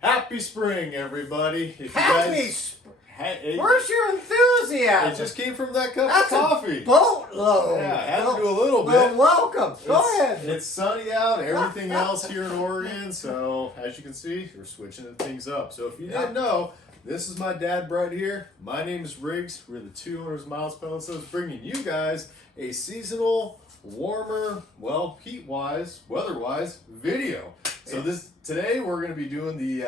Happy spring, everybody. If you Happy spring. Where's your enthusiasm? It just came from that cup That's of coffee. A boatload. Yeah, I had to do a little bit. Well, welcome. Go ahead. It's sunny out, everything else here in Oregon, so as you can see, we're switching things up. So if you didn't know, this is my dad, Brett, here. My name is Riggs. We're the two owners of Miles Pellet, bringing you guys a seasonal, warmer, well, heat-wise, weather-wise video. So today we're going to be doing the,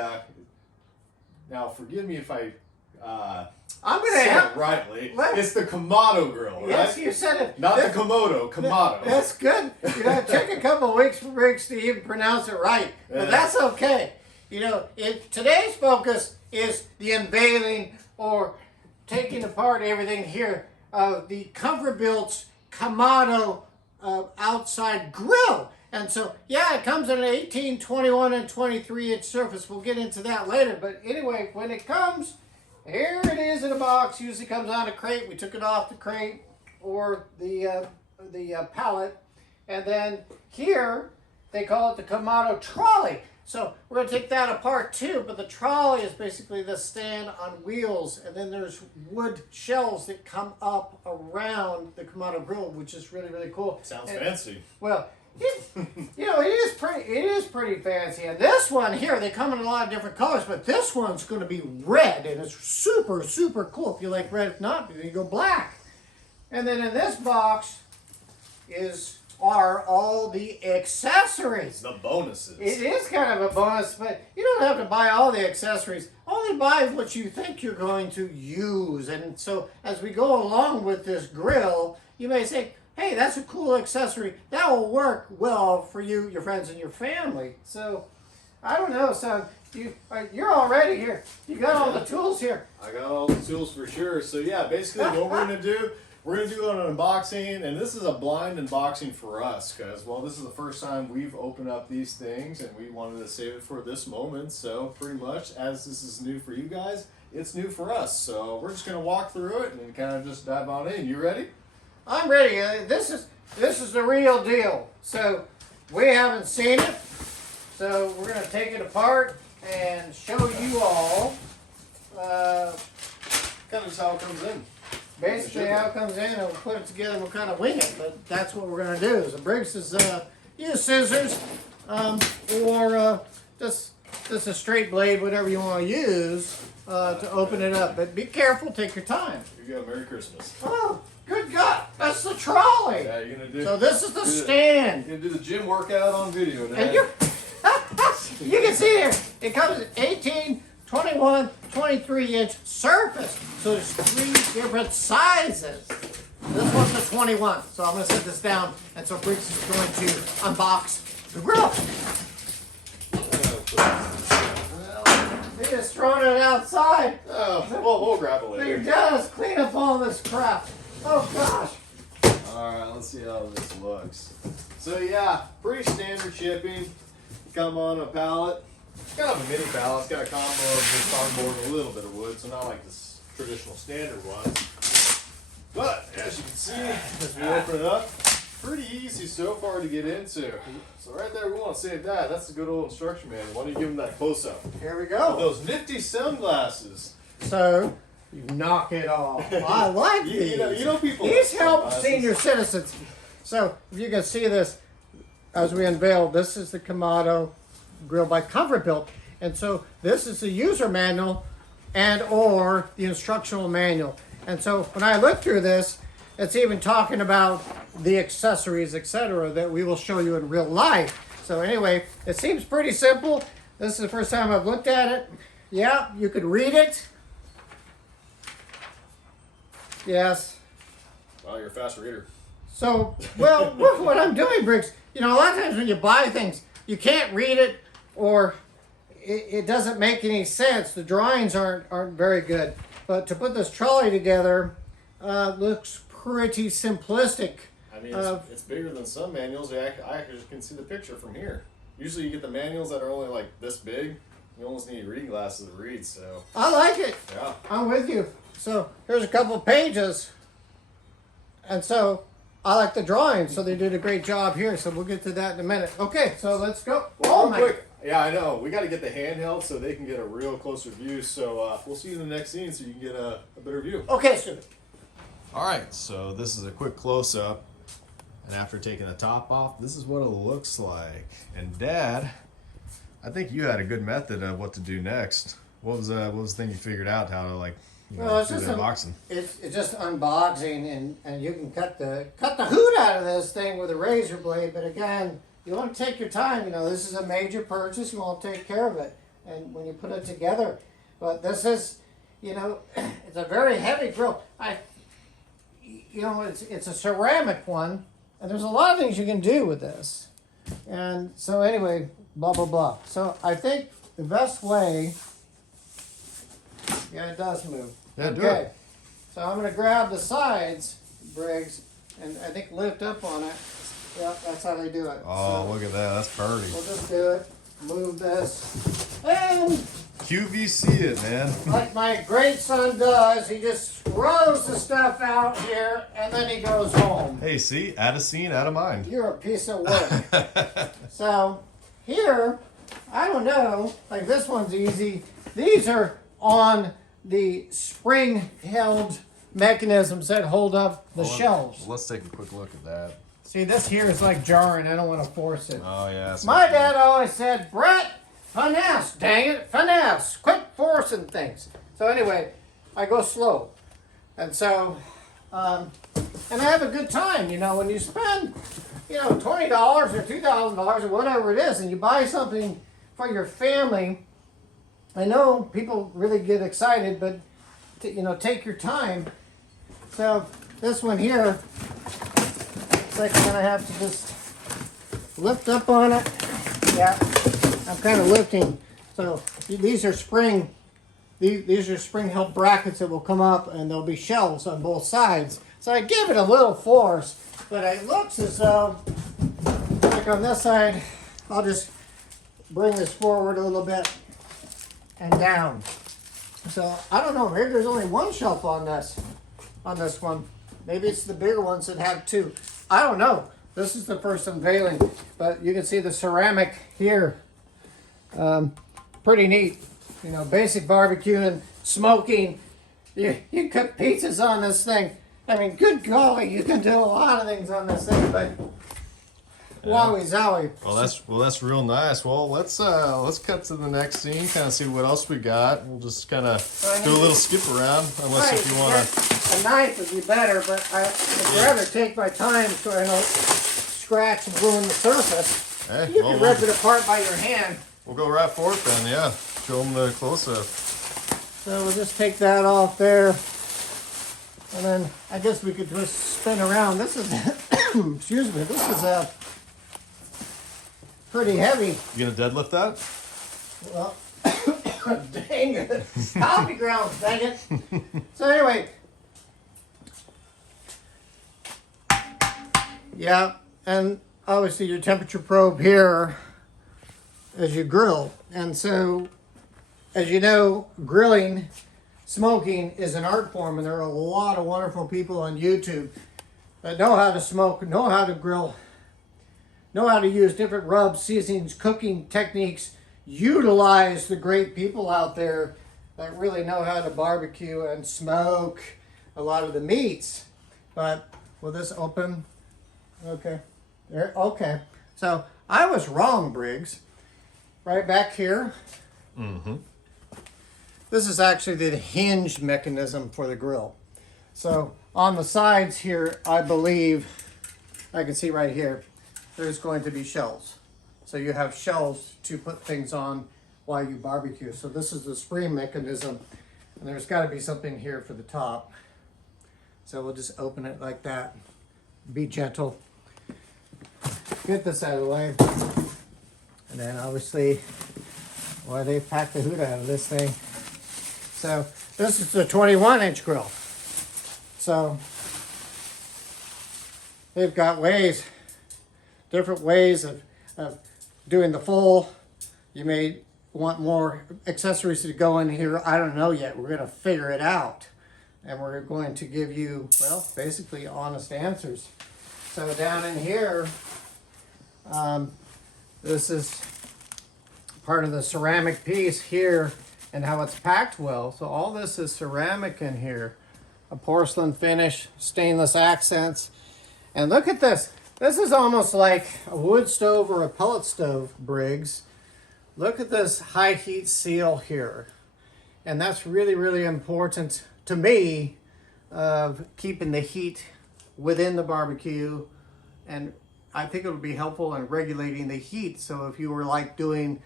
now forgive me if I I'm going to said have it rightly. It's the Kamado Grill, right? Yes, you said it. Not the Komodo, Kamado. That's good. You know, it took a couple of weeks for Riggs to even pronounce it right, but that's okay. You know, today's focus is the unveiling or taking apart everything here of the ComfortBilt Kamado outside grill. And so, yeah, it comes in an 18, 21, and 23-inch surface. We'll get into that later. But anyway, when it comes, here it is in a box. Usually comes on a crate. We took it off the crate or the pallet. And then here, they call it the Kamado trolley. So we're going to take that apart too, but the trolley is basically the stand on wheels, and then there's wood shelves that come up around the Kamado grill, which is really, really cool. Sounds fancy. Well, you know, it is pretty fancy. And this one here, they come in a lot of different colors, but this one's going to be red, and it's super, super cool. If you like red, if not, you go black. And then in this box are all the accessories. The bonuses. It is kind of a bonus, but you don't have to buy all the accessories. Only buy what you think you're going to use. And so as we go along with this grill, you may say, hey, that's a cool accessory. That will work well for you, your friends, and your family. So, I don't know, son. You're already here. You got all the tools here. I got all the tools for sure. So yeah, basically what we're going to do, we're going to do an unboxing, and this is a blind unboxing for us because, well, this is the first time we've opened up these things, and we wanted to save it for this moment. So pretty much, as this is new for you guys, it's new for us. So we're just going to walk through it and kind of just dive on in. You ready? I'm ready. This is the real deal. So we haven't seen it, so we're going to take it apart and show you all kind of just how it comes in. Basically how it comes in, and we'll put it together and we'll kind of wing it, but that's what we're going to do. So Briggs is use scissors or just a straight blade, whatever you want to use to open it up. But be careful, take your time. Here you go, Merry Christmas. Oh, good God, that's the trolley. Yeah, you're gonna do. So this is the stand. You're gonna do the gym workout on video now. And you can see here, it comes in 18, 21, 23-inch surface. So there's 3 different sizes. This one's the 21. So I'm going to set this down, and so Briggs is going to unbox the grill. Well, they just thrown it outside. Oh, well, we'll grab it later. They just clean up all this crap. Oh gosh. Alright, let's see how this looks. So yeah, pretty standard shipping. Come on a pallet. It's kind of a mini pallet. It's got a combo of just cardboard and a little bit of wood, so not like this traditional standard one. But as you can see, as we open it up, pretty easy so far to get into. So right there, we want to save that. That's a good old instruction manual. Why don't you give them that close up? Here we go. Those nifty sunglasses. So you knock it off. I like these. You know people. These help senior citizens. So if you can see this, as we unveil, this is the Kamado Grill by ComfortBilt, and so this is the user manual and or the instructional manual. And so when I look through this, it's even talking about the accessories, etc., that we will show you in real life. So anyway, it seems pretty simple. This is the first time I've looked at it. Yeah, you could read it. Yes. Wow, you're a fast reader. So, well, look what I'm doing, Briggs. You know, a lot of times when you buy things, you can't read it or it doesn't make any sense. The drawings aren't very good. But to put this trolley together looks pretty simplistic. I mean, it's bigger than some manuals. I actually can see the picture from here. Usually you get the manuals that are only like this big. You almost need reading glasses to read, so. I like it. Yeah. I'm with you. So here's a couple of pages. And so I like the drawing, so they did a great job here. So we'll get to that in a minute. Okay, so let's go. Well, real quick, Yeah, I know. We got to get the handheld so they can get a real closer view. So we'll see you in the next scene so you can get a better view. Okay, sir. All right, so this is a quick close-up. And after taking the top off, this is what it looks like. And Dad, I think you had a good method of what to do next. What was the thing you figured out how to like, Well, it's do just the unboxing? It's just unboxing, and you can cut the hoot out of this thing with a razor blade. But again, you want to take your time. You know, this is a major purchase. You want to take care of it, and when you put it together. But this is, you know, it's a very heavy grill. It's a ceramic one, and there's a lot of things you can do with this. And so anyway, blah blah blah. So I think the best way. Yeah, it does move. Yeah, do it. So I'm going to grab the sides, Briggs, and I think lift up on it. Yep, that's how they do it. Oh, so look at that. That's pretty. we'll just do it. Move this. And QVC it, man. like my great son does, he just throws the stuff out here and then he goes home. Hey, see? Out of scene, out of mind. You're a piece of work. So here, I don't know, like this one's easy. These are on the spring-held mechanisms that hold up the shelves. Let's take a quick look at that. See, this here is like jarring. I don't want to force it. Oh, yeah. My dad always said, Brett, finesse, dang it, finesse. Quit forcing things. So anyway, I go slow. And so, and I have a good time. You know, when you spend, $20 or $2,000 or whatever it is, and you buy something for your family, I know people really get excited, but take your time. So this one here, it's like I'm gonna have to just lift up on it. Yeah, I'm kind of lifting. So these are spring. These are spring-held brackets that will come up, and there'll be shelves on both sides. So I give it a little force, but it looks as though, like on this side, I'll just bring this forward a little bit and down. So I don't know, maybe there's only one shelf on this one. Maybe it's the bigger ones that have two. I don't know. This is the first unveiling, but you can see the ceramic here. Pretty neat. Basic barbecuing, smoking. You can cook pizzas on this thing. I mean, good golly, you can do a lot of things on this thing, but wowie zowie. Well, that's real nice. Well, let's cut to the next scene, kind of see what else we got. We'll just kind of do a little skip around, unless if you want to. A knife would be better, but I'd rather take my time so I don't scratch and ruin the surface. Hey, You can rip it apart by your hand. We'll go right for it then, yeah. Show them the close-up. So we'll just take that off there. And then I guess we could just spin around. This is, excuse me, this is pretty heavy. You gonna deadlift that? Well, dang it. Coffee grounds, dang it. So anyway. Yeah, and obviously your temperature probe here as you grill. And so, as you know, grilling, smoking is an art form, and there are a lot of wonderful people on YouTube that know how to smoke, know how to grill, know how to use different rubs, seasonings, cooking techniques, utilize the great people out there that really know how to barbecue and smoke a lot of the meats. But will this open? Okay. There. Okay. So I was wrong, Briggs. Right back here. Mm-hmm. This is actually the hinge mechanism for the grill. So on the sides here, I believe, I can see right here, there's going to be shelves. So you have shelves to put things on while you barbecue. So this is the spring mechanism, and there's got to be something here for the top. So we'll just open it like that. Be gentle. Get this out of the way. And then obviously, well, they packed the hoot out of this thing. So this is the 21-inch grill. So they've got ways, different ways of doing the full. You may want more accessories to go in here. I don't know yet. We're going to figure it out. And we're going to give you, well, basically honest answers. So down in here, this is part of the ceramic piece here and how it's packed well. So all this is ceramic in here. A porcelain finish, stainless accents. And look at this. This is almost like a wood stove or a pellet stove, Briggs. Look at this high heat seal here. And that's really, really important to me of keeping the heat within the barbecue. And I think it would be helpful in regulating the heat. So if you were like doing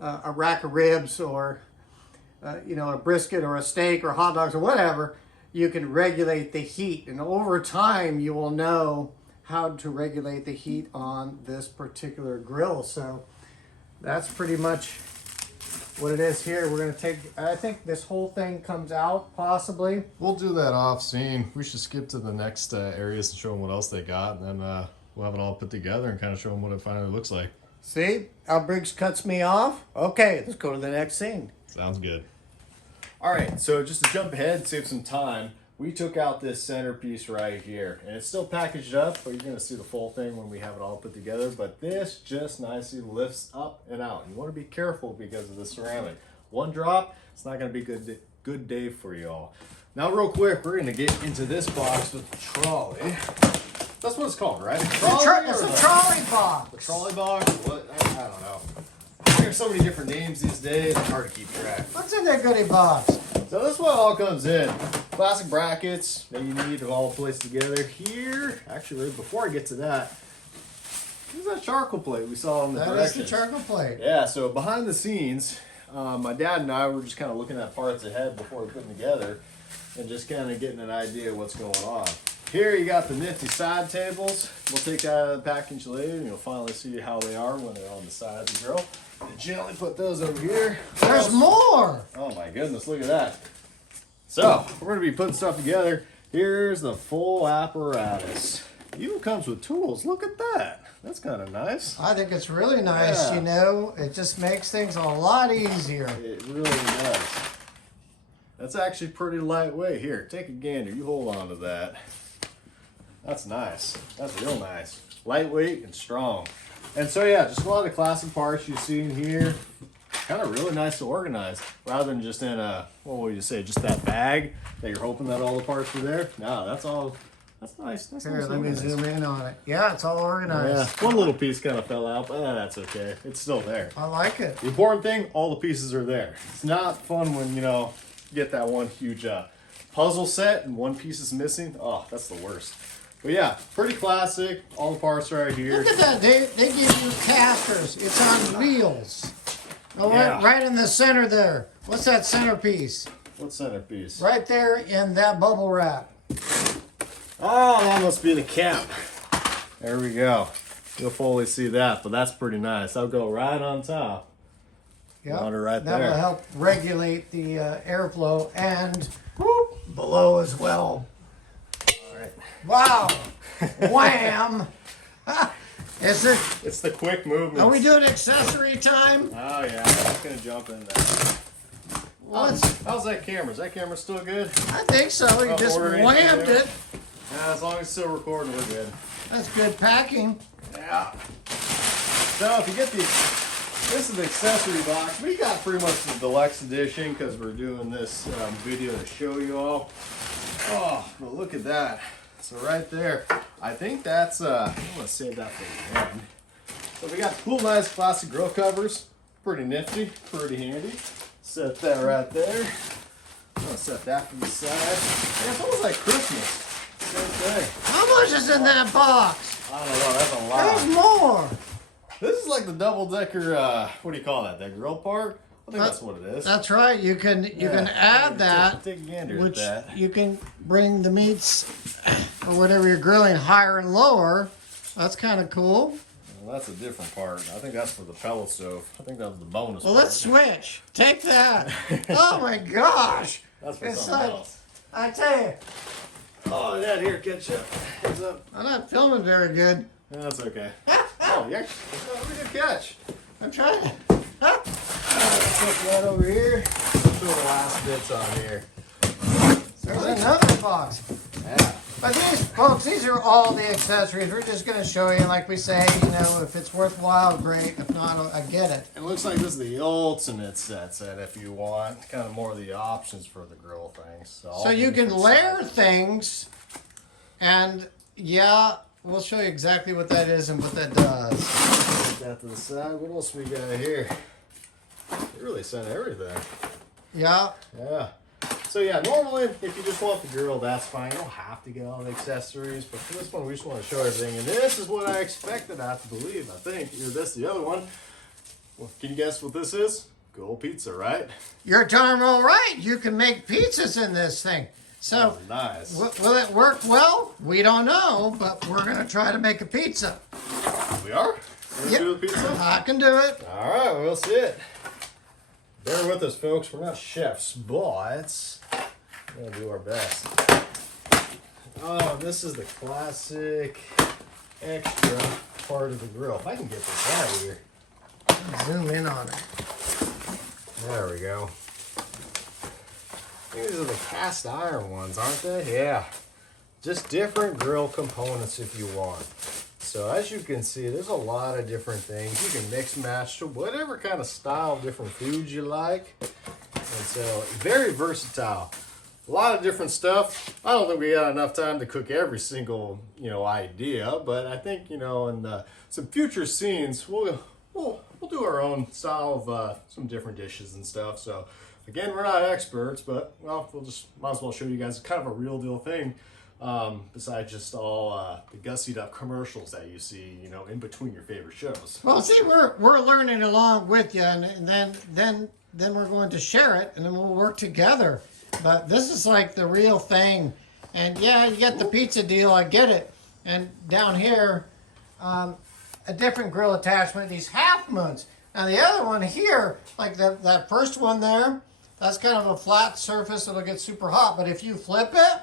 a rack of ribs or you know, a brisket or a steak or hot dogs or whatever, you can regulate the heat. And over time, you will know how to regulate the heat on this particular grill. So that's pretty much what it is here. We're gonna take, I think this whole thing comes out possibly. We'll do that off scene. We should skip to the next areas and show them what else they got, and then we'll have it all put together and kind of show them what it finally looks like. See how Briggs cuts me off? Okay, let's go to the next scene. Sounds good. All right, so just to jump ahead, save some time, we took out this centerpiece right here, and it's still packaged up, but you're gonna see the full thing when we have it all put together. But this just nicely lifts up and out. You wanna be careful because of the ceramic. One drop, it's not gonna be good day for you all. Now real quick, we're gonna get into this box with the trolley. That's what it's called, right? It's a trolley box. The trolley box? What? I don't know. There's so many different names these days, it's hard to keep track. What's in that goodie box? So this is what all comes in. Plastic brackets that you need to all place together. Here, actually, before I get to that, here's that charcoal plate we saw in the directions. That is the charcoal plate. Yeah, so behind the scenes, my dad and I were just kind of looking at parts ahead before we put them together and just kind of getting an idea of what's going on. Here you got the nifty side tables. We'll take that out of the package later and you'll finally see how they are when they're on the side of the grill. And gently put those over here. There's more! Oh my goodness, look at that. So, we're going to be putting stuff together. Here's the full apparatus. Even comes with tools. Look at that. That's kind of nice. I think it's really nice, Yeah. you know. It just makes things a lot easier. It really does. That's actually pretty lightweight. Here, take a gander. You hold on to that. That's nice. That's real nice. Lightweight and strong. And so yeah, just a lot of the classic parts you see in here. Kind of really nice to organize. Rather than just in a, what would you say, just that bag that you're hoping that all the parts are there. No, that's all, that's nice. That's Here, nice let me organized. zoom in on it. Yeah, it's all Yeah, organized. one little piece kind of fell out, but that's okay. It's still there. I like it. The important thing, all the pieces are there. It's not fun when, you know, you get that one huge puzzle set and one piece is missing. Oh, that's the worst. But yeah, pretty classic. All the parts are right here. Look at that. They give you casters. It's on wheels. Oh, Yeah. right in the center there. What's that centerpiece? What centerpiece? Right there in that bubble wrap. Oh, that must be the cap. There we go. You'll fully see that, but that's pretty nice. That'll go right on top. Yep. Water right that there. will help regulate the airflow and whoop, below as well. All right. Wow. Wham. Is it? It's the quick movement. Are we doing accessory time? Oh yeah, I'm just gonna jump in there. How's that camera? Is that camera still good? I think so. You Not just ordering whammed anything there? it. Yeah, as long as it's still recording, we're good. That's good packing. Yeah. So if you get this is the accessory box. We got pretty much the deluxe edition because we're doing this video to show you all. Oh, but look at that. So right there, I think that's, I'm gonna save that for the end. So we got cool, nice plastic grill covers. Pretty nifty, pretty handy. Set that right there. I'm gonna set that to the side. Yeah, it's almost like Christmas. Same thing. How much is in that box? I don't know, that's a lot. There's more. This is like the double-decker, what do you call that? That grill part? I think that's what it is. That's right. You can add that, Take a gander which at that. you can bring the meats or whatever you're grilling higher and lower. That's kind of cool. Well, that's a different part. I think that's for the pellet stove. I think that was the bonus Well, part. let's switch. Take that. Oh my gosh. That's for It's something like, else. I tell you, Oh, Dad, here, catch up. What's up? I'm not filming very good. That's okay. Oh, yeah. That was a good catch. I'm trying to. Put that over here. Throw the last bits on here. There's another box. Yeah. But these, folks, these are all the accessories. We're just going to show you, like we say, you know, if it's worthwhile, great. If not, I get it. It looks like this is the ultimate set if you want. Kind of more of the options for the grill things. So you can layer things, and yeah, we'll show you exactly what that is and what that does. Put that to the side. What else we got here? You really sent everything. Yeah. Yeah. So yeah, normally if you just want the grill, that's fine. You don't have to get all the accessories, but for this one, we just want to show everything. And this is what I expected, I have to believe. I think. Or this, the other one. Well, can you guess what this is? Good old pizza, right? You're darn well right. You can make pizzas in this thing. So, oh, nice. Will it work well? We don't know, but we're going to try to make a pizza. We are? We're Yep. do the pizza? I can do it. All right, we'll see it. Bear with us, folks. We're not chefs, but we'll do our best. Oh, this is the classic extra part of the grill. If I can get this out of here. Zoom in on it. There we go. I think these are the cast iron ones, aren't they? Yeah. Just different grill components if you want. So as you can see, there's a lot of different things. You can mix match to whatever kind of style of different foods you like. And so very versatile. A lot of different stuff. I don't think we got enough time to cook every single, idea, but I think, in some future scenes, we'll do our own style of some different dishes and stuff. So again, we're not experts, but well, might as well show you guys kind of a real deal thing. Besides just all the gussied up commercials that you see, in between your favorite shows. Well, see, we're learning along with you, and then we're going to share it, and then we'll work together. But this is like the real thing. And yeah, you get the pizza deal, I get it. And down here, a different grill attachment, these half moons. Now the other one here, like that first one there, that's kind of a flat surface, it'll get super hot. But if you flip it,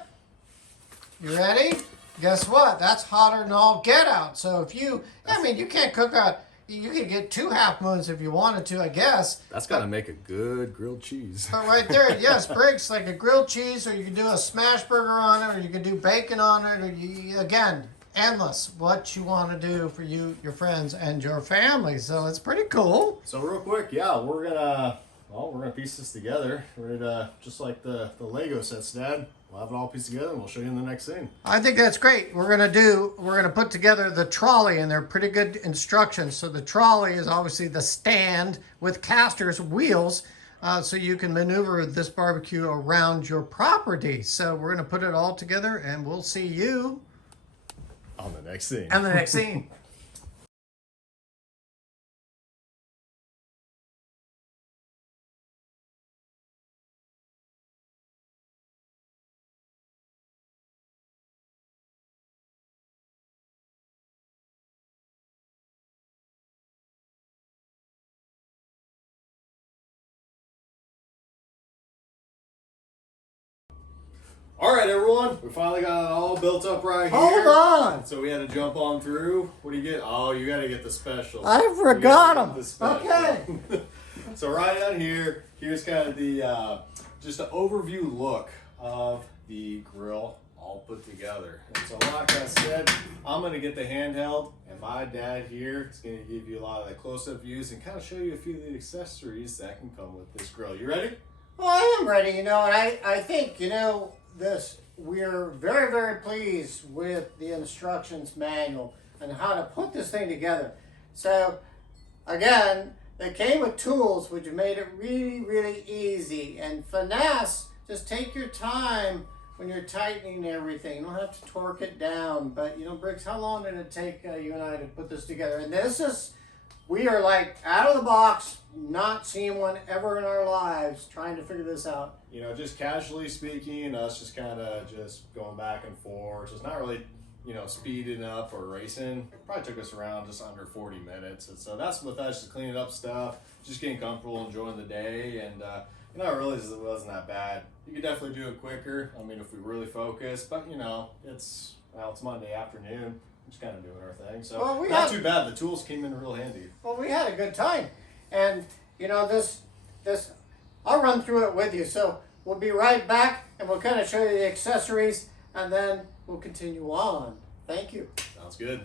you ready? Guess what? That's hotter than all get out. So if you can't cook out, you could get 2 half moons if you wanted to, I guess. That's got to make a good grilled cheese. But right there, yes, Briggs, like a grilled cheese, or you can do a smash burger on it, or you can do bacon on it, or again, endless what you want to do for you, your friends, and your family. So it's pretty cool. So real quick, yeah, we're gonna piece this together. We're gonna just like the Lego sets, Dad. We'll have it all pieced together, and we'll show you in the next scene. I think that's great. We're gonna put together the trolley, and they're pretty good instructions. So the trolley is obviously the stand with casters, wheels, so you can maneuver this barbecue around your property. So we're gonna put it all together, and we'll see you on the next scene. On the next scene. All right, everyone, we finally got it all built up right here. Hold on. So we had to jump on through. What do you get? Oh, you got to get the specials. I forgot them. Okay. So right on here, here's kind of the just an overview look of the grill all put together. And so like I said, I'm going to get the handheld, and my dad here is going to give you a lot of the close-up views and kind of show you a few of the accessories that can come with this grill. You ready? Well, I am ready, and I think, we're very, very pleased with the instructions manual and how to put this thing together. So, again, they came with tools which made it really, really easy. And finesse, just take your time when you're tightening everything. You don't have to torque it down. But, Briggs, how long did it take you and I to put this together? And we are like out of the box, not seeing one ever in our lives, trying to figure this out. Just casually speaking, us just kind of just going back and forth, just not really, speeding up or racing. It probably took us around just under 40 minutes. And so that's with us, just cleaning up stuff, just getting comfortable, enjoying the day. And, I realized it wasn't that bad. You could definitely do it quicker. I mean, if we really focus, but it's Monday afternoon. Just kind of doing our thing. So not too bad. The tools came in real handy. Well, we had a good time. And, this, I'll run through it with you. So we'll be right back, and we'll kind of show you the accessories, and then we'll continue on. Thank you. Sounds good.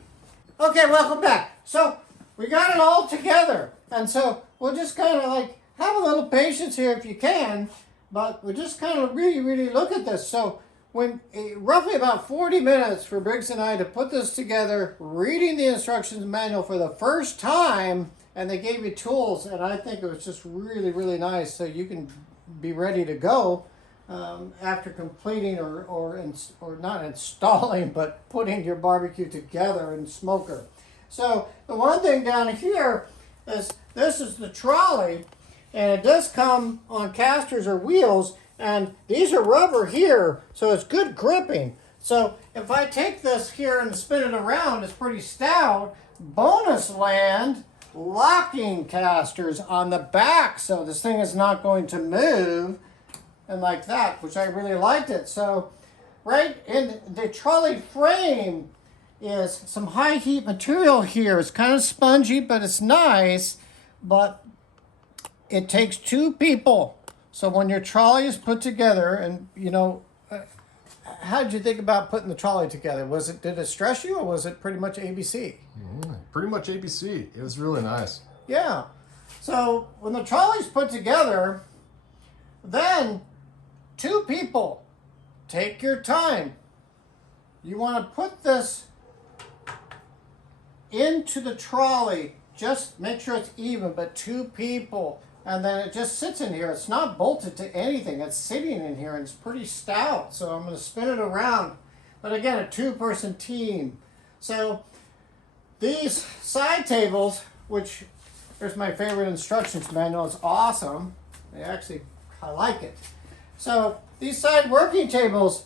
Okay, welcome back. So we got it all together. And so we'll just kind of like have a little patience here if you can, but we'll just kind of really look at this. So when roughly about 40 minutes for Briggs and I to put this together, reading the instructions manual for the first time, and they gave you tools, and I think it was just really nice, so you can be ready to go after completing or not installing, but putting your barbecue together and smoker. So the one thing down here is this is the trolley, and it does come on casters or wheels, and these are rubber here, so it's good gripping. So if I take this here and spin it around, it's pretty stout. Bonus land, locking casters on the back, so this thing is not going to move, and like that, which I really liked it. So right in the trolley frame is some high heat material here. It's kind of spongy, but it's nice, but it takes 2 people. So when your trolley is put together, and you know, how did you think about putting the trolley together? Did it stress you, or was it pretty much ABC? Pretty much ABC. It was really nice. Yeah. So when the trolley's put together, then 2 people, take your time. You want to put this into the trolley. Just make sure it's even, but 2 people. And then it just sits in here. It's not bolted to anything. It's sitting in here, and it's pretty stout. So I'm going to spin it around. But again, a 2-person team. So these side tables, which here's my favorite instructions manual. It's awesome. I like it. So these side working tables,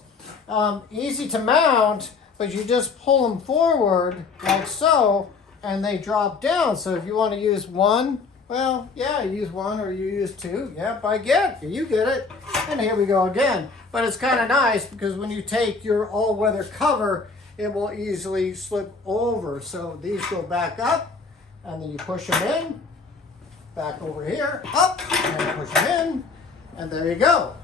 easy to mount, but you just pull them forward like so, and they drop down. So if you want to use one, well, yeah, you use 1 or you use 2. Yep, I get it. You get it. And here we go again. But it's kind of nice because when you take your all-weather cover, it will easily slip over. So these go back up, and then you push them in, back over here, up, and push them in, and there you go.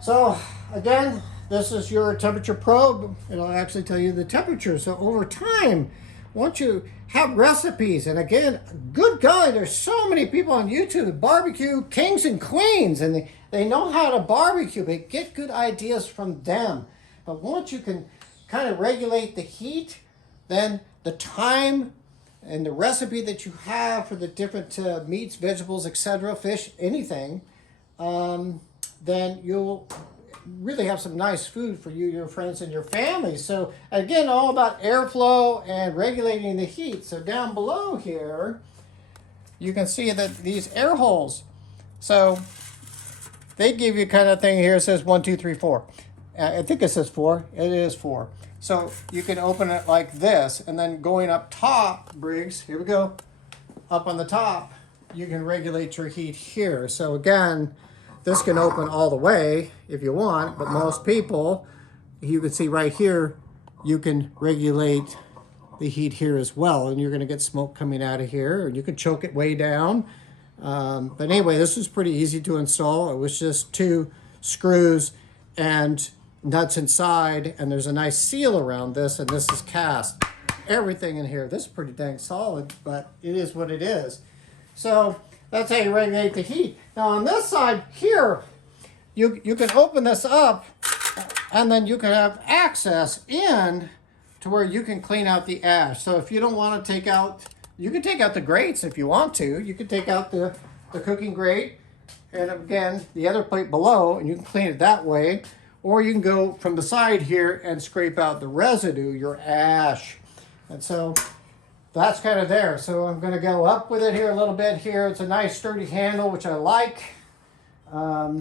So again, this is your temperature probe. It'll actually tell you the temperature. So over time, once you have recipes, and again, good God, there's so many people on YouTube, barbecue kings and queens, and they know how to barbecue, but get good ideas from them. But once you can kind of regulate the heat, then the time and the recipe that you have for the different meats, vegetables, etc., fish, anything, then you'll really have some nice food for you, your friends, and your family. So again, all about airflow and regulating the heat. So down below here, you can see that these air holes. So they give you kind of thing here. It says 1, 2, 3, 4. I think it says 4. It is 4. So you can open it like this, and then going up top, Briggs, here we go, up on the top, you can regulate your heat here. So again, this can open all the way if you want, but most people, you can see right here, you can regulate the heat here as well, and you're going to get smoke coming out of here, and you can choke it way down. But anyway, this was pretty easy to install. It was just 2 screws and nuts inside, and there's a nice seal around this, and this is cast. Everything in here, this is pretty dang solid, but it is what it is. So that's how you regulate the heat. Now on this side here, you can open this up, and then you can have access in to where you can clean out the ash. So if you don't want to take out, you can take out the grates if you want to. You can take out the cooking grate, and again, the other plate below, and you can clean it that way. Or you can go from the side here and scrape out the residue, your ash. And so that's kind of there. So I'm going to go up with it here a little bit here. It's a nice sturdy handle, which I like. I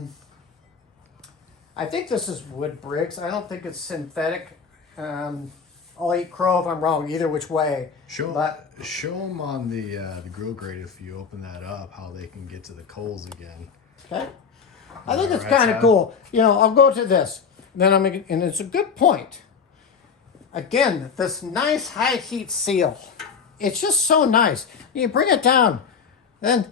think this is wood bricks. I don't think it's synthetic. I'll eat crow if I'm wrong, either which way. Show them on the grill grate, if you open that up, how they can get to the coals again. Okay. I think it's kind of cool. You know, I'll go to this. Then and it's a good point. Again, this nice high heat seal. It's just so nice. You bring it down, then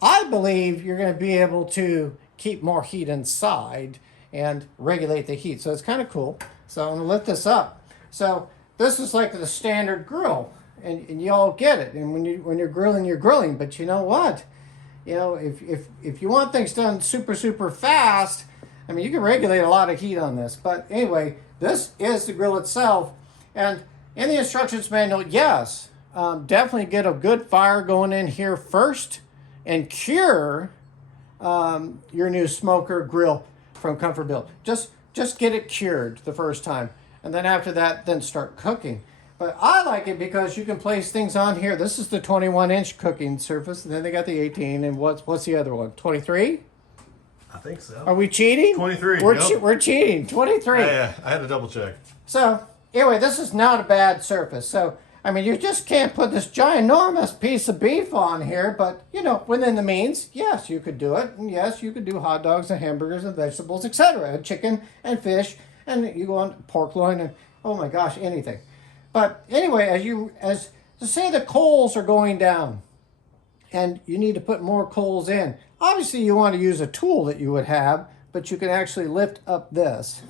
I believe you're going to be able to keep more heat inside and regulate the heat. So it's kind of cool. So I'm gonna lift this up. So this is like the standard grill, and you all get it. And when you're grilling, you're grilling. But you know what? You know, if you want things done super fast, I mean, you can regulate a lot of heat on this. But anyway, this is the grill itself. And in the instructions manual, yes, definitely get a good fire going in here first and cure your new smoker grill from ComfortBilt. Just get it cured the first time. And then after that, then start cooking. But I like it because you can place things on here. This is the 21-inch cooking surface. And then they got the 18. And what's the other one? 23? I think so. Are we cheating? 23. We're cheating. 23. Yeah, I had to double check. So anyway, this is not a bad surface. So I mean, you just can't put this ginormous piece of beef on here, but you know, within the means, yes, you could do it. And yes, you could do hot dogs and hamburgers and vegetables, etc. And chicken and fish, and you go on pork loin and oh my gosh, anything. But anyway, as to say the coals are going down and you need to put more coals in, obviously you want to use a tool that you would have, but you can actually lift up this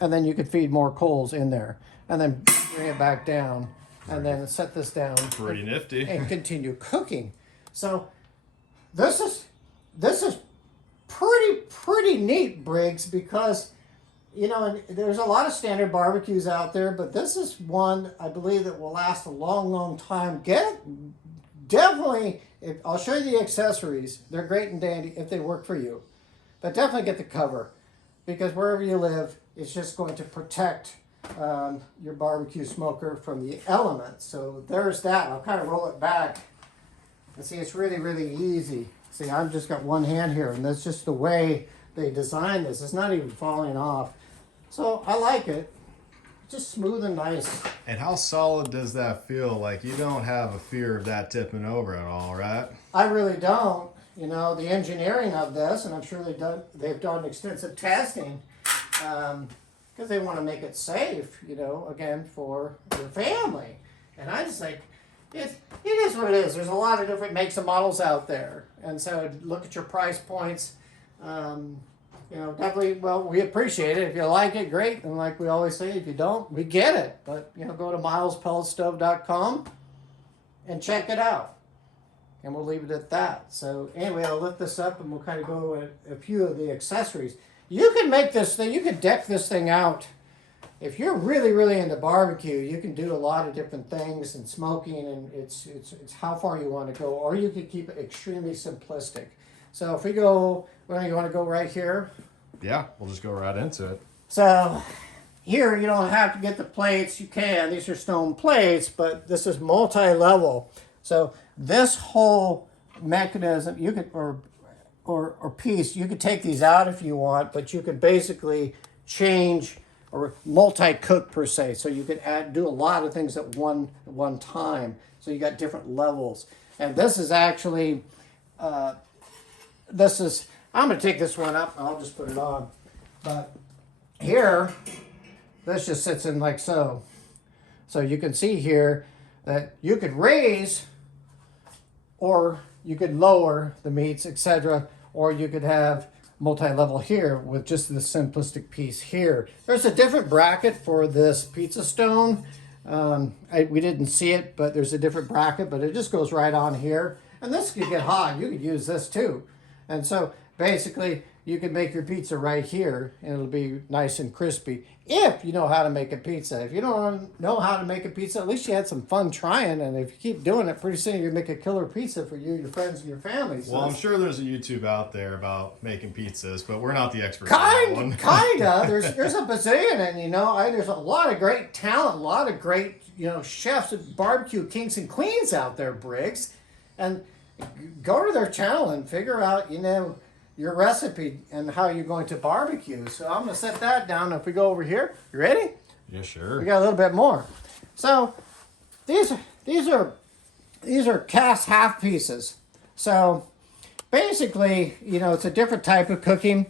and then you could feed more coals in there and then bring it back down. And then set this down. Pretty nifty. And continue cooking. So this is pretty neat, Briggs, because you know there's a lot of standard barbecues out there, but this is one I believe that will last a long time. Definitely. I'll show you the accessories. They're great and dandy if they work for you, but definitely get the cover because wherever you live, it's just going to protect your barbecue smoker from the elements. So there's that. I'll kind of roll it back and see it's really easy. See, I've just got one hand here and that's just the way they designed this. It's not even falling off. So I like it. Just smooth and nice. And how solid does that feel? Like you don't have a fear of that tipping over at all, right? I really don't. You know, the engineering of this, and I'm sure they've done extensive testing, because they want to make it safe, you know, again, for your family. And I just think, it is what it is. There's a lot of different makes and models out there. And so look at your price points. You know, definitely, well, we appreciate it. If you like it, great. And like we always say, if you don't, we get it. But, you know, go to milespelletstove.com and check it out. And we'll leave it at that. So anyway, I'll lift this up and we'll kind of go at a few of the accessories. You can make this thing, you can deck this thing out. If you're really into barbecue, you can do a lot of different things and smoking, and it's how far you want to go, or you can keep it extremely simplistic. So if we go, where you want to go right here? Yeah, we'll just go right into it. So here you don't have to get the plates. You can. These are stone plates, but this is multi-level. So this whole mechanism, you could, or piece, you could take these out if you want, but you could basically change or multi-cook per se. So you could do a lot of things at one time. So you got different levels. And this is actually, I'm going to take this one up and I'll just put it on. But here, this just sits in like so. So you can see here that you could raise or you could lower the meats, etc. Or you could have multi-level here with just the simplistic piece here. There's a different bracket for this pizza stone. We didn't see it, but there's a different bracket, but it just goes right on here. And this could get hot. You could use this too. And so basically you can make your pizza right here and it'll be nice and crispy if you know how to make a pizza. If you don't know how to make a pizza, at least you had some fun trying, and if you keep doing it, pretty soon you make a killer pizza for you, your friends, and your family. So well, I'm sure there's a YouTube out there about making pizzas, but we're not the experts on that one. Kinda. There's a bazillion, and you know, there's a lot of great talent, a lot of great, you know, chefs, barbecue kings and queens out there, Briggs, and go to their channel and figure out, you know, your recipe and how you're going to barbecue. So I'm going to set that down. If we go over here, you ready? Yeah, sure. We got a little bit more. So these are cast half pieces. So basically, you know, it's a different type of cooking.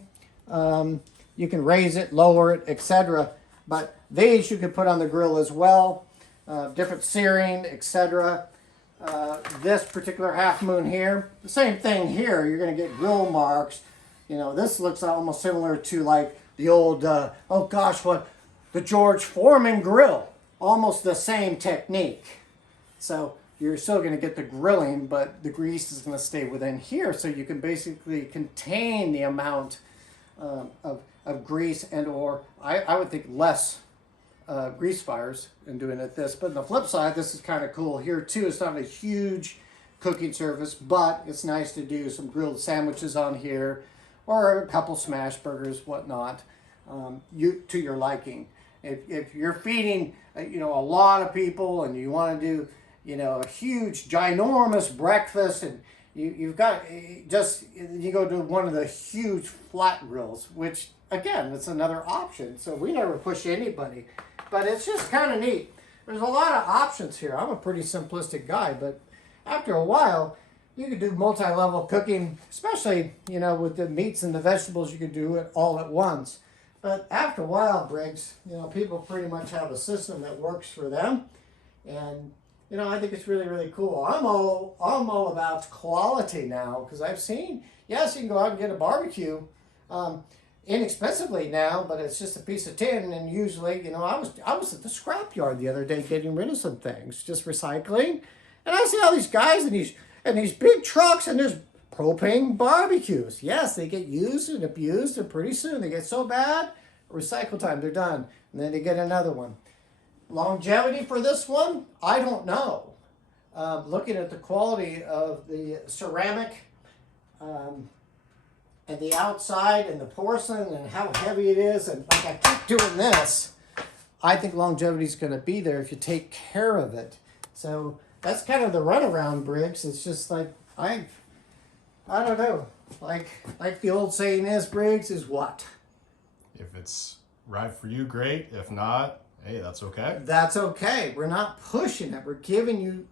You can raise it, lower it, etc. But these you can put on the grill as well. Different searing, etc. This particular half moon here, the same thing here. You're going to get grill marks. You know, this looks almost similar to like the old, oh gosh, what the George Foreman grill, almost the same technique. So you're still going to get the grilling, but the grease is going to stay within here, so you can basically contain the amount of grease and or I would think less grease fires in doing it this. But on the flip side, this is kind of cool here too. It's not a huge cooking surface, but it's nice to do some grilled sandwiches on here or a couple smash burgers, whatnot, to your liking. If you're feeding a lot of people and you want to do a huge ginormous breakfast, and you've got you go to one of the huge flat grills, which again, it's another option. So we never push anybody, but it's just kind of neat. There's a lot of options here. I'm a pretty simplistic guy, but after a while, you can do multi-level cooking, especially with the meats and the vegetables. You can do it all at once. But after a while, Briggs, people pretty much have a system that works for them, and I think it's really, really cool. I'm all about quality now, because I've seen, yes, you can go out and get a barbecue inexpensively now, but it's just a piece of tin, and usually, I was at the scrapyard the other day getting rid of some things, just recycling, and I see all these guys in these big trucks, and there's propane barbecues. Yes, they get used and abused, and pretty soon they get so bad, recycle time, they're done, and then they get another one. Longevity for this one, I don't know. Looking at the quality of the ceramic and the outside and the porcelain and how heavy it is, and like I keep doing this, I think longevity is going to be there if you take care of it. So that's kind of the runaround, Briggs. It's just like I don't know. Like the old saying is, Briggs, is what? If it's right for you, great. If not, hey, that's okay. That's okay. We're not pushing it. We're giving you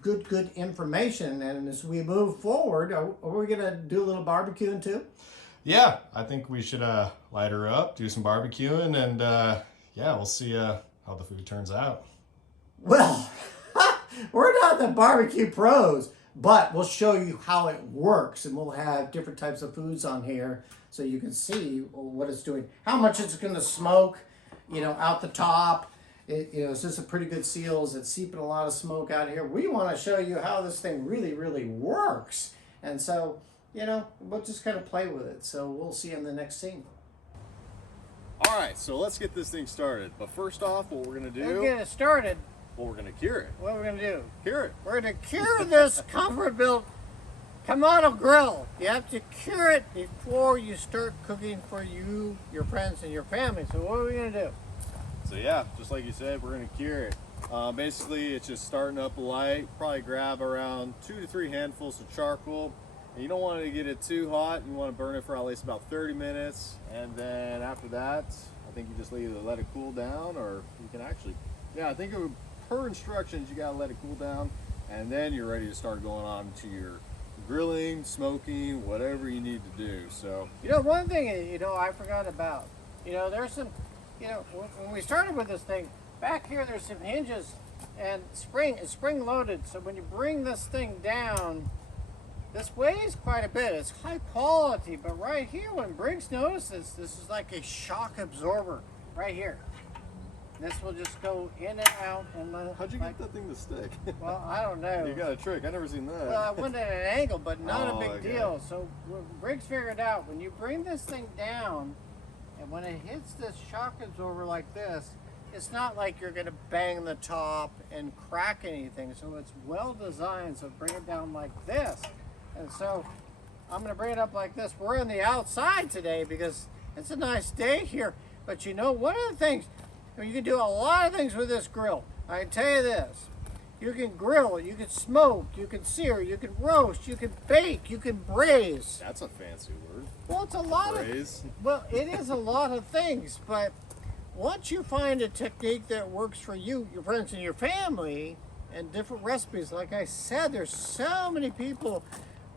good information. And as we move forward, are we going to do a little barbecuing too? Yeah, I think we should light her up, do some barbecuing, and yeah, we'll see how the food turns out. Well, we're not the barbecue pros, but we'll show you how it works, and we'll have different types of foods on here so you can see what it's doing, how much it's going to smoke, out the top. It's just a pretty good seal. It's seeping a lot of smoke out of here. We want to show you how this thing really, really works. And so, we'll just kind of play with it. So we'll see you in the next scene. All right, so let's get this thing started. But first off, what we're going to do... We'll get it started. Well, we're going to cure it. What are we going to do? Cure it. We're going to cure this ComfortBilt Kamado Grill. You have to cure it before you start cooking for you, your friends, and your family. So what are we going to do? So yeah, just like you said, we're going to cure it. Basically, it's just starting up light. Probably grab around 2 to 3 handfuls of charcoal. And you don't want to get it too hot. You want to burn it for at least about 30 minutes. And then after that, I think you just either let it cool down, or you can actually, I think it would, per instructions, you got to let it cool down. And then you're ready to start going on to your grilling, smoking, whatever you need to do. So one thing I forgot about, there's some, when we started with this thing, back here there's some hinges, and it's spring loaded, so when you bring this thing down, this weighs quite a bit. It's high quality, but right here, when Briggs notices, this is like a shock absorber right here. This will just go in and out. And how'd you get that thing to stick? Well, I don't know. You got a trick. I never seen that. Well, I went at an angle, but not a big deal. So Briggs figured out, when you bring this thing down, and when it hits this shock absorber like this, it's not like you're going to bang the top and crack anything. So it's well designed. So bring it down like this. And so I'm going to bring it up like this. We're on the outside today because it's a nice day here. But one of the things, you can do a lot of things with this grill. I can tell you this. You can grill, you can smoke, you can sear, you can roast, you can bake, you can braise. That's a fancy word. Well, it's a lot braise. Well, it is a lot of things, but once you find a technique that works for you, your friends, and your family, and different recipes, like I said, there's so many people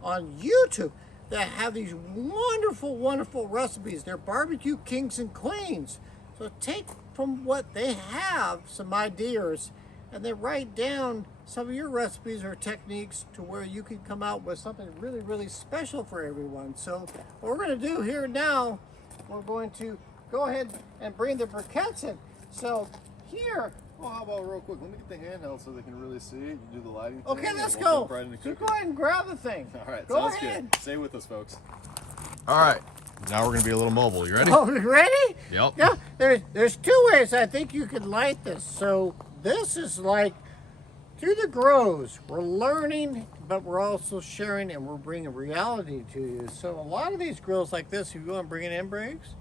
on YouTube that have these wonderful, wonderful recipes. They're barbecue kings and queens. So take from what they have some ideas, and then write down some of your recipes or techniques to where you can come out with something really, really special for everyone. So what we're going to do here now, we're going to go ahead and bring the briquettes in. So here, Well, how about real quick? Let me get the handheld so they can really see it. You do the lighting. okay, thing, let's and we'll go. jump right into Just cooking. go ahead and grab the thing. All right, Go sounds ahead. good. Stay with us, folks. All right, now we're gonna be a little mobile. You ready? Oh, ready? Yep. Yeah, there's two ways I think you could light this. So this is like through the grows. We're learning, but we're also sharing, and we're bringing reality to you. So a lot of these grills like this, you go and bring it in, Briggs.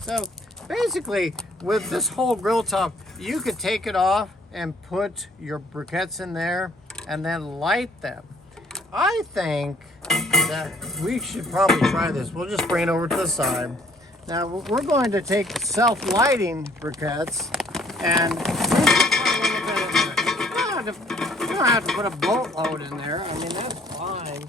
So basically, with this whole grill top, you could take it off and put your briquettes in there and then light them. I think that we should probably try this. We'll just bring it over to the side. Now we're going to take self-lighting briquettes and you don't have to put a boatload in there. I mean, that's fine.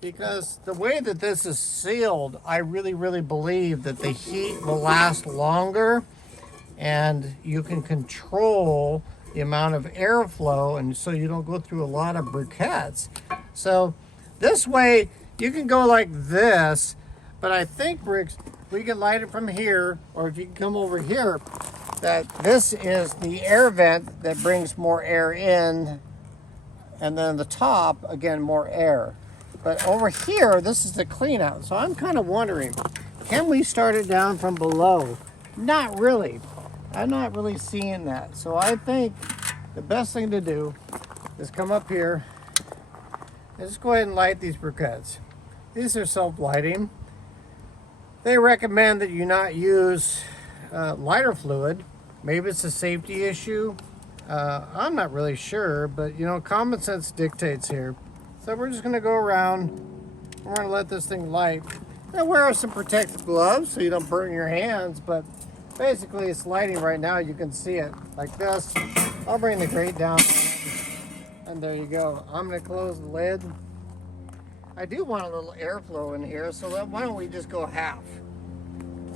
Because the way that this is sealed, I really believe that the heat will last longer and you can control the amount of airflow, and so you don't go through a lot of briquettes. So this way you can go like this, but I think, Briggs, we can light it from here, or if you can come over here, that this is the air vent that brings more air in, and then the top, again, more air. But over here, this is the clean out. So I'm kind of wondering, can we start it down from below? Not really. I'm not really seeing that. So I think the best thing to do is come up here and just go ahead and light these briquettes. These are self-lighting. They recommend that you not use lighter fluid. Maybe it's a safety issue. I'm not really sure, but you know, common sense dictates here. So we're just gonna go around, we're gonna let this thing light. Now wear some protective gloves so you don't burn your hands, but basically it's lighting right now. You can see it like this. I'll bring the grate down, and there you go. I'm gonna close the lid. I do want a little airflow in here, so why don't we just go half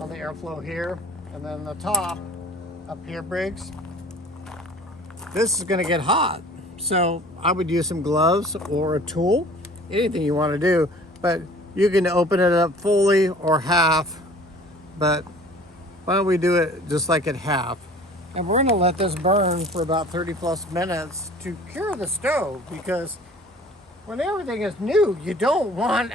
on the airflow here, and then the top up here, Briggs. This is gonna get hot. So I would use some gloves or a tool, anything you want to do, but you can open it up fully or half, but why don't we do it just like at half? And we're gonna let this burn for about 30 plus minutes to cure the stove, because when everything is new, you don't want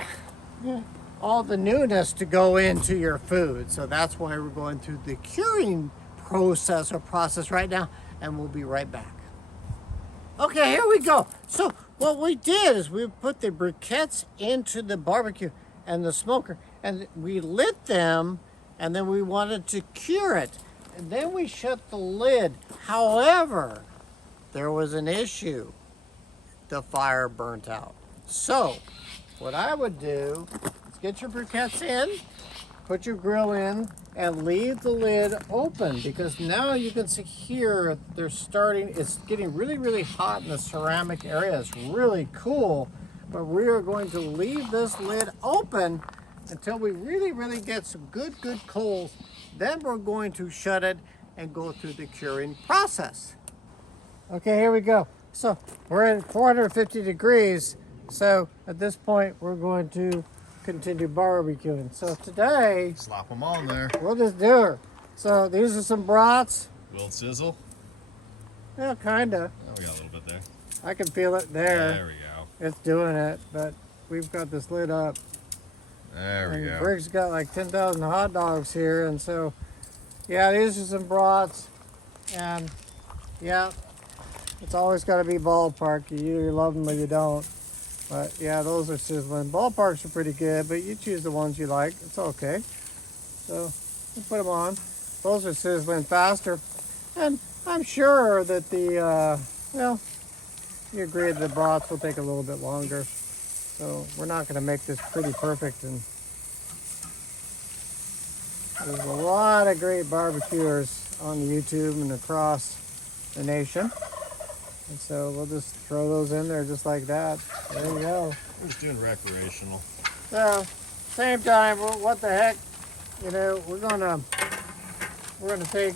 all the newness to go into your food. So that's why we're going through the curing process right now, and we'll be right back. Okay, here we go. So what we did is we put the briquettes into the barbecue and the smoker, and we lit them, and then we wanted to cure it. And then we shut the lid. However, there was an issue. The fire burnt out. So what I would do is get your briquettes in, put your grill in, and leave the lid open, because now you can see here they're starting, it's getting really hot in the ceramic area. It's really cool, but we are going to leave this lid open until we really get some good coals. Then we're going to shut it and go through the curing process. Okay, here we go. So we're at 450 degrees. So at this point, we're going to continue barbecuing. So today, Slap them on there. we'll just do it. So these are some brats. Will it sizzle? Yeah, kinda. Oh, we got a little bit there. I can feel it there. There we go. It's doing it, but we've got this lid up. There we And go. Briggs got like 10,000 hot dogs here, and so yeah, these are some brats, and yeah, it's always got to be ballpark. You either love them or you don't. But yeah, those are sizzling. Ballparks are pretty good, but you choose the ones you like. It's okay. So we'll put them on. Those are sizzling faster, and I'm sure that the well, you agree that the brats will take a little bit longer. So we're not going to make this pretty perfect, and there's a lot of great barbecuers on YouTube and across the nation. And so we'll just throw those in there just like that. There you go. We're just doing recreational. So, same time, what the heck, you know, we're gonna take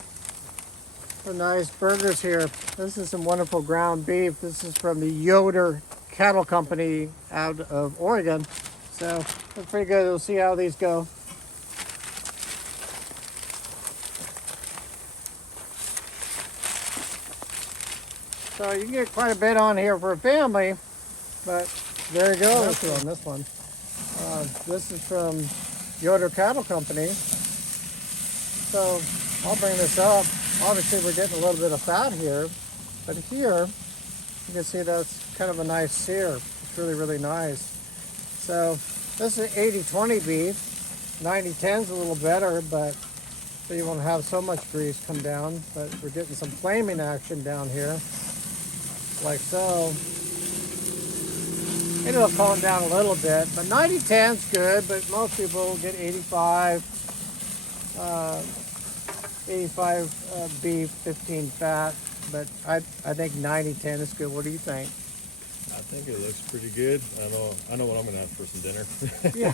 some nice burgers here. This is some wonderful ground beef. This is from the Yoder Cattle Company out of Oregon. So it's pretty good. We'll see how these go. So you can get quite a bit on here for a family, but there you go. Let's do on this one. This is from Yoder Cattle Company. So I'll bring this up. Obviously we're getting a little bit of fat here, but here you can see that's kind of a nice sear. It's really, really nice. So this is 80-20 beef. 90-10 is a little better, but so you won't have so much grease come down, but we're getting some flaming action down here, like so. It'll calm down a little bit, but 90-10 is good, but most people get 85 beef, 15 fat, but I think 90-10 is good. What do you think? I think it looks pretty good. I know what I'm gonna have for some dinner. Yeah.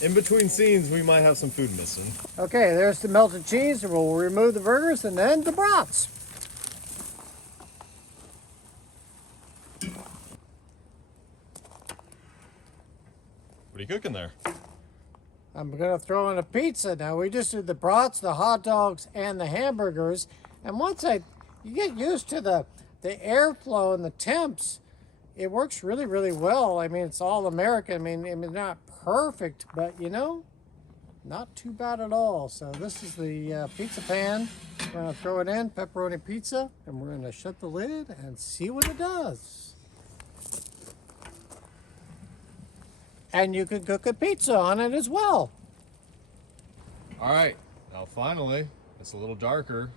In between scenes, we might have some food missing. Okay, there's the melted cheese. We'll remove the burgers and then the brats. What are you cooking there? I'm gonna throw in a pizza. Now we just did the brats, the hot dogs, and the hamburgers. And once you get used to the airflow and the temps, it works really, really well. I mean, it's all American. I mean, it's not perfect, but you know, not too bad at all. So this is the pizza pan. We're gonna throw it in, pepperoni pizza, and we're gonna shut the lid and see what it does. And you could cook a pizza on it as well. All right, now finally, it's a little darker,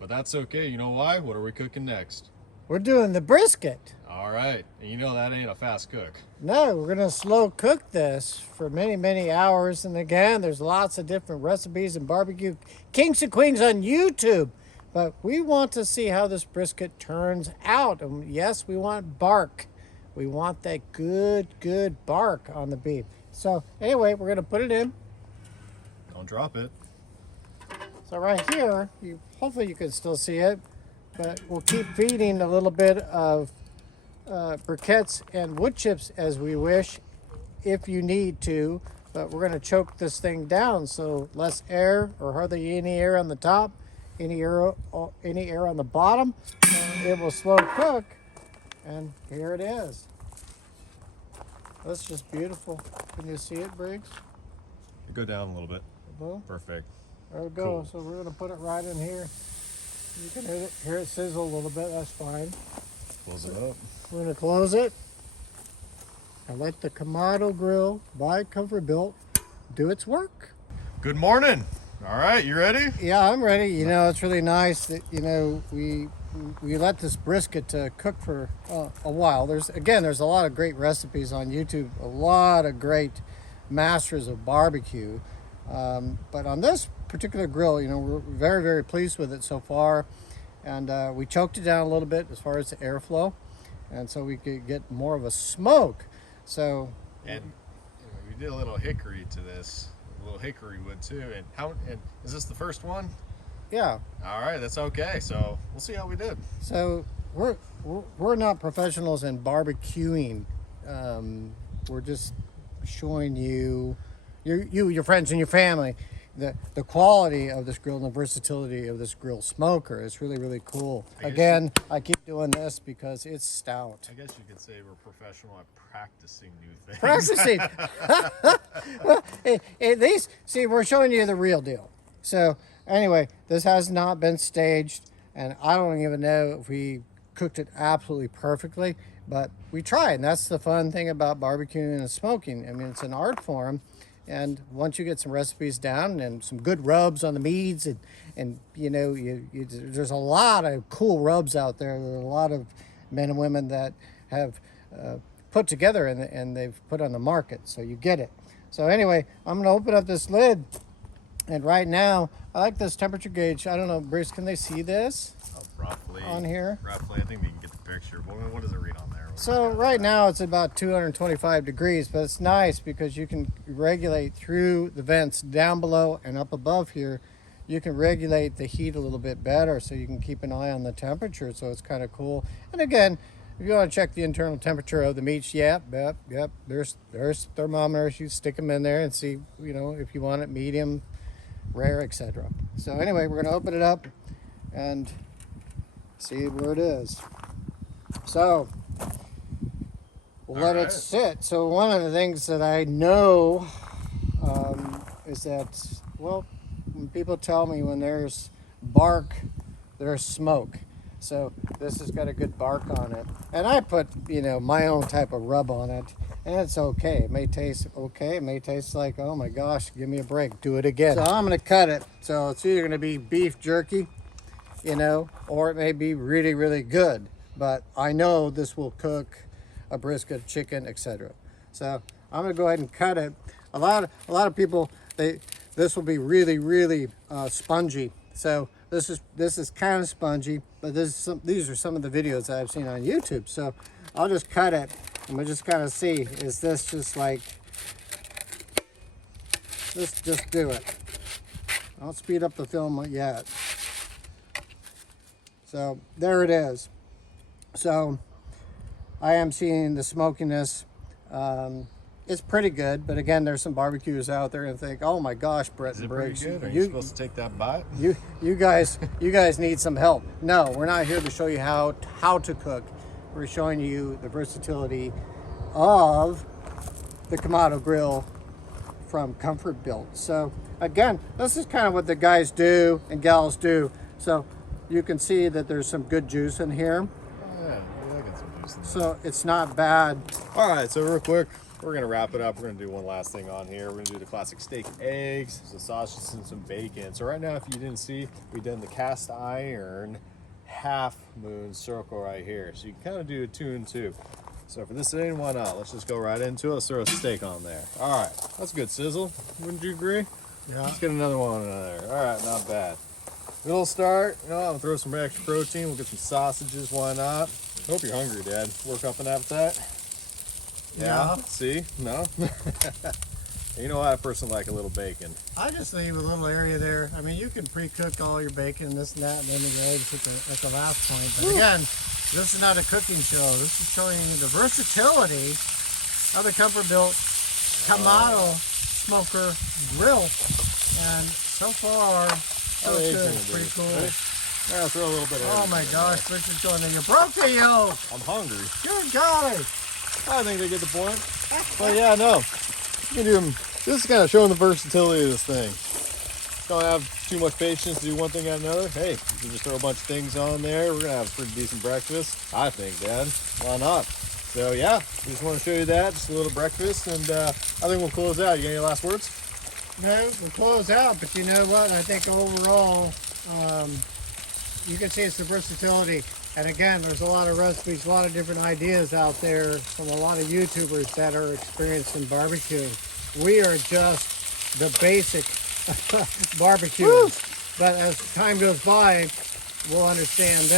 but that's okay. You know why? What are we cooking next? We're doing the brisket. All right, and you know that ain't a fast cook. No, we're gonna slow cook this for many, many hours. And again, there's lots of different recipes and barbecue kings and queens on YouTube. But we want to see how this brisket turns out. And yes, we want bark. We want that good bark on the beef. So anyway, we're gonna put it in. Don't drop it. So right here, hopefully you can still see it, but we'll keep feeding a little bit of briquettes and wood chips as we wish, if you need to. But we're gonna choke this thing down, so less air or hardly any air on the top, any air on the bottom. It will slow cook. And here it is. That's just beautiful. Can you see it, Briggs? Go down a little bit. Boom. Perfect. There we go. Cool. So we're going to put it right in here. You can hear it sizzle a little bit. That's fine. Close it up. We're going to close it and let the Kamado Grill by ComfortBilt do its work. Good morning. All right, you ready? Yeah, I'm ready. You know, it's really nice that, you know, we let this brisket cook for a while. There's a lot of great recipes on YouTube, a lot of great masters of barbecue. But on this particular grill, you know, we're very, very pleased with it so far. And we choked it down a little bit as far as the airflow. And so we could get more of a smoke. So, and we did a little hickory to this. A little hickory wood too. And is this the first one? yeah. All right, that's okay. So we'll see how we did. So we're not professionals in barbecuing. We're just showing you, your friends and your family, the quality of this grill and the versatility of this grill smoker. It's really, really cool. Again, I keep doing this because it's stout. I guess you could say we're professional at practicing new things. Practicing. Well, at least, see, we're showing you the real deal. So anyway, this has not been staged, and I don't even know if we cooked it absolutely perfectly, but we tried, and that's the fun thing about barbecuing and smoking. I mean, it's an art form. And once you get some recipes down and some good rubs on the meats, and you know, there's a lot of cool rubs out there. There are a lot of men and women that have put together and they've put on the market, so you get it. So anyway, I'm going to open up this lid, and right now, I like this temperature gauge. I don't know, Bruce, can they see this? Roughly. On here? Roughly, I think we can get the picture. What does it read on there? So right now it's about 225 degrees, but it's nice because you can regulate through the vents down below and up above here. You can regulate the heat a little bit better, so you can keep an eye on the temperature. So it's kind of cool. And again, if you want to check the internal temperature of the meats, yep. There's thermometers. You stick them in there and see, you know, if you want it medium, rare, etc. So anyway, we're going to open it up and See where it is. So we'll let it sit. So one of the things that I know is that, well, when people tell me when there's bark, there's smoke. So this has got a good bark on it. And I put, my own type of rub on it. And it's okay. It may taste okay. It may taste like, oh my gosh, give me a break. Do it again. So I'm going to cut it. So it's either going to be beef jerky, or it may be really, really good. But I know this will cook a brisket, chicken, etc. So I'm going to go ahead and cut it. A lot of people, this will be really, really spongy. So this is kind of spongy, but these are some of the videos that I've seen on YouTube. So I'll just cut it, and we'll just kind of see, is this just like, let's just do it. I'll speed up the film yet. So there it is. So I am seeing the smokiness. It's pretty good, but again, there's some barbecues out there and think, oh my gosh, Brett and Briggs, Are you supposed to take that bite? you guys need some help. No, we're not here to show you how to cook. We're showing you the versatility of the Kamado Grill from ComfortBilt. So again, this is kind of what the guys do and gals do. So you can see that there's some good juice in here. Yeah, I get some juice in there. So it's not bad. All right, so real quick, we're gonna wrap it up. We're gonna do one last thing on here. We're gonna do the classic steak, eggs, some sausages, and some bacon. So right now, if you didn't see, we done the cast iron half moon circle right here. So you can kind of do a 2 and 2. So for this thing, why not? Let's just go right into it. Let's throw a steak on there. All right, that's a good sizzle. Wouldn't you agree? Yeah. Let's get another one in there. All right, not bad. We'll start. I'm gonna throw some extra protein. We'll get some sausages. Why not? Hope you're hungry, Dad. Work up an appetite. Yeah. See? No. You know, I personally like a little bacon. I just leave a little area there. I mean, you can pre-cook all your bacon and this and that, and then the eggs at the last point. But again, this is not a cooking show. This is showing you the versatility of the ComfortBilt Kamado Smoker Grill. And so far, so good. Pretty cool. Right? Yeah, throw a little bit of Oh my gosh, Richard's showing me you broke the yolk. I'm hungry. Good golly. I think they get the point. But yeah, no. You can do them. This is kind of showing the versatility of this thing. Don't have too much patience to do one thing at another. Hey, you can just throw a bunch of things on there. We're gonna have a pretty decent breakfast, I think, Dad. Why not? So yeah, just want to show you that, just a little breakfast, and I think we'll close out. You got any last words? No, we'll close out, but you know what? I think overall, you can see it's the versatility. And again, there's a lot of recipes, a lot of different ideas out there from a lot of YouTubers that are experienced in barbecue. We are just the basic barbecue. But as time goes by, we'll understand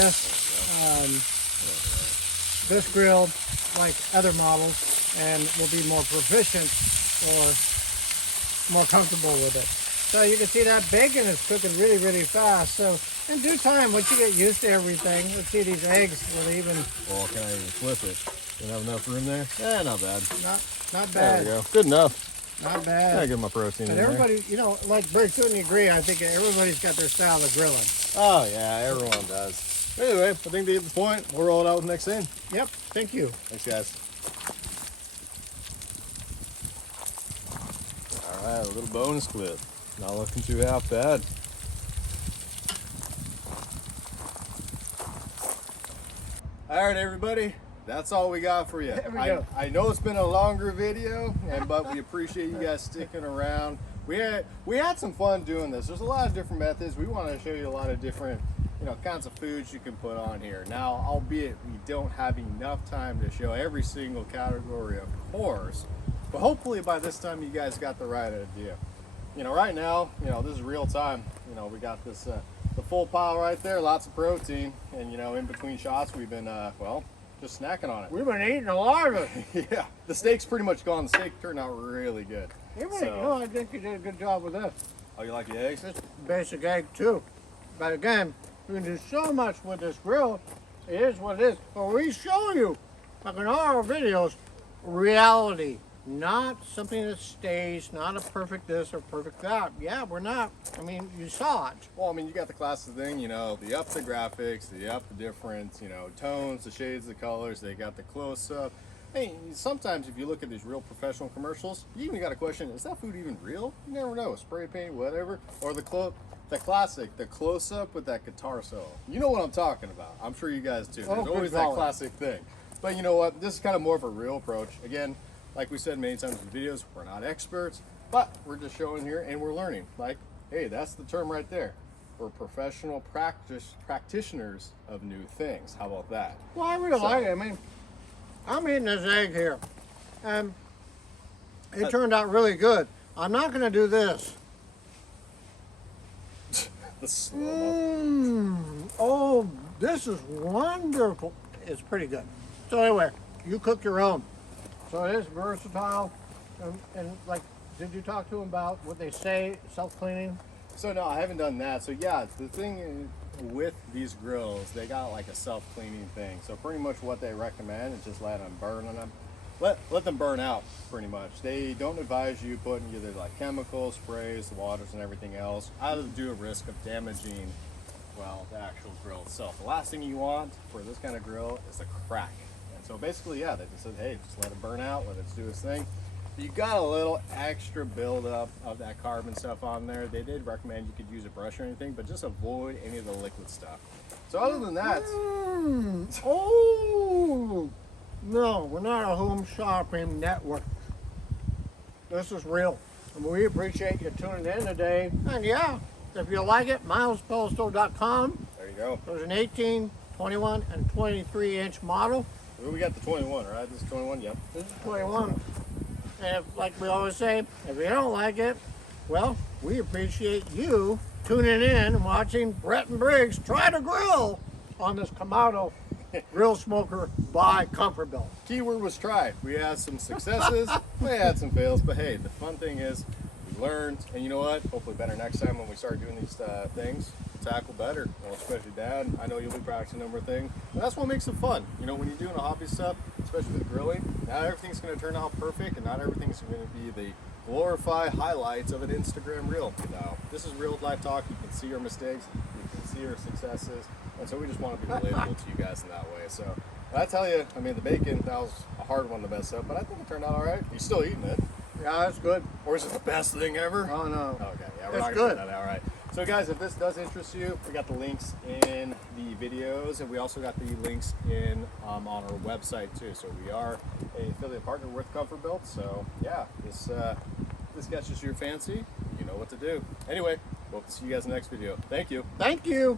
this grill, like other models, and we'll be more proficient or more comfortable with it. So you can see that bacon is cooking really, really fast. So in due time, once you get used to everything, let's see these eggs will even. Well, can I even flip it? You have enough room there? Yeah, not bad. Not There bad. we go. Good enough. Not bad. I get my protein And in everybody, like Briggs, couldn't agree? I think everybody's got their style of grilling. there. Oh yeah, everyone does. Anyway, I think they get the point. We'll roll it out with the next thing. Yep. Thank you. Thanks, guys. All right, a little bonus clip. Not looking too half bad. All right, everybody. That's all we got for you. There we go. I know it's been a longer video, but we appreciate you guys sticking around. We had some fun doing this. There's a lot of different methods. We want to show you a lot of different, kinds of foods you can put on here. Now, albeit we don't have enough time to show every single category, of course, but hopefully by this time you guys got the right idea. Right now, this is real time. We got this the full pile right there, lots of protein, and in between shots we've been just snacking on it. We've been eating a lot of it. Yeah, the steak's pretty much gone. The steak turned out really good. I think you did a good job with this. Oh, you like the eggs? This basic egg too. But again, we can do so much with this grill. It is what it is. But we show you, like in all our videos, reality. not something that stays, not a perfect this or perfect that. Yeah, we're not. I mean, you saw it. Well, I mean, you got the classic thing, you know, the up the graphics, the up the different, you know, tones, the shades, the colors. They got the close-up. Hey, sometimes if you look at these real professional commercials, you even got a question, is that food even real? You never know. Spray paint, whatever. Or the classic, the close-up with that guitar solo. You know what I'm talking about. I'm sure you guys do. There's always that classic thing. But you know what? This is kind of more of a real approach. Again, like we said many times in videos, we're not experts, but we're just showing here and we're learning. Like, hey, that's the term right there. We're professional practitioners of new things. How about that? Well, I really like it. I mean, I'm eating this egg here, and it turned out really good. I'm not going to do this. The slow-mo. Oh, this is wonderful. It's pretty good. So anyway, you cook your own. So it is versatile. And like, did you talk to them about what they say, self-cleaning? So no, I haven't done that. So yeah, the thing is, with these grills, they got like a self-cleaning thing. So pretty much what they recommend is just let them burn on them. Let them burn out, pretty much. They don't advise you putting either like chemicals, sprays, waters, and everything else out of due risk of damaging, well, the actual grill itself. The last thing you want for this kind of grill is a crack. And so basically, yeah, they just said, hey, just let it burn out, let it do its thing. You got a little extra buildup of that carbon stuff on there. They did recommend you could use a brush or anything, but just avoid any of the liquid stuff. So other than that, oh no, we're not a home shopping network. This is real, and we appreciate you tuning in today. And yeah, if you like it, milespostal.com. there you go. There's an 18, 21, and 23-inch model. We got the 21, right? This is 21, yep. This is 21. And if, like we always say, if you don't like it, well, we appreciate you tuning in and watching Brett and Briggs try to grill on this Kamado grill smoker by ComfortBilt. Keyword was try. We had some successes, we had some fails, but hey, the fun thing is we learned, and you know what? Hopefully better next time when we start doing these things, tackle better. Well, especially Dad, I know you'll be practicing a number of things. And that's what makes it fun. You know, when you're doing a hobby stuff, especially with grilling, not everything's going to turn out perfect, and not everything's going to be the glorified highlights of an Instagram reel. No, this is real life talk. You can see our mistakes, you can see our successes, and so we just want to be relatable to you guys in that way. So I tell you, I mean, the bacon, that was a hard one to mess up, but I think it turned out all right. You're still eating it. Yeah, that's good. Or is it the best thing ever? Oh no. Okay, yeah, we're It's not good. gonna do that. All right. So guys, if this does interest you, we got the links in the videos, and we also got the links in on our website too. So we are a affiliate partner with ComfortBilt. So yeah, this catches your fancy, you know what to do. Anyway, hope to see you guys in the next video. Thank you. Thank you.